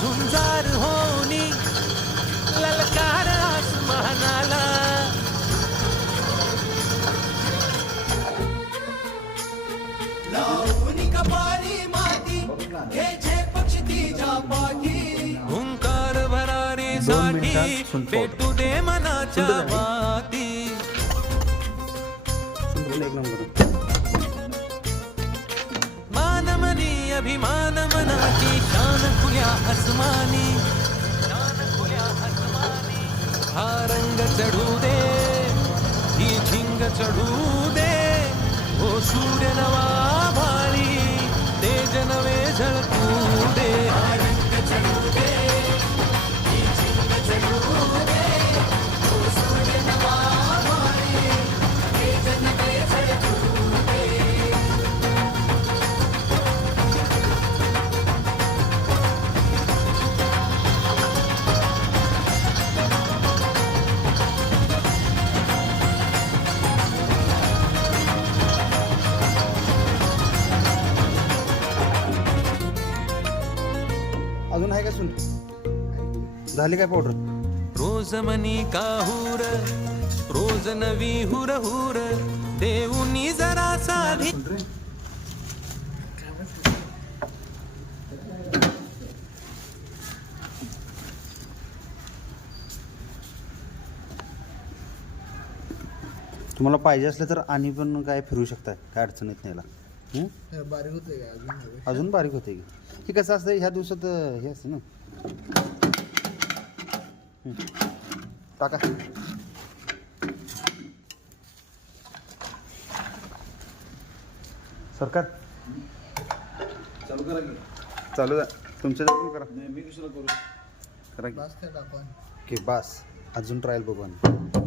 झुंजार होनी ललकार आसमानाला, लावणी कपाळी माती घ्यायचे पक्ष तिच्या पाठी, हुंकार भरारीसाठी पेटू दे मनाच्या वाती. मानमनी अभिमान मनाची शान खुल्या आसमानी, शान खुल्या आसमानी. हा रंग चढू दे, ही झिंग चढू दे, ओ सूर्य नवा भाळी तेज नवे झळकू दे. हा रंग चढू दे, ही झिंग चढू दे, ओ सूर्य नवा भाळी तेज नवे झळकू दे. अजून आहे का सुन झाली काय पावडर? रोज मनी काहूर, रोज नवी हुर हुर, देऊनी जरा साधी. तुम्हाला पाहिजे असलं तर आणि पण काय फिरू शकताय, काय अडचण येत नाही याला. बारीक होते का अजून हवे? अजून बारीक होते की. हे कसं असतं ह्या दिवसात हे असतं ना. टाका सरकार चालू करा की. चालू द्या तुमच्या जाऊन करा. मी कशाला करू? करा की. बस त्या टाकून. की बस अजून ट्रायल बघू आणि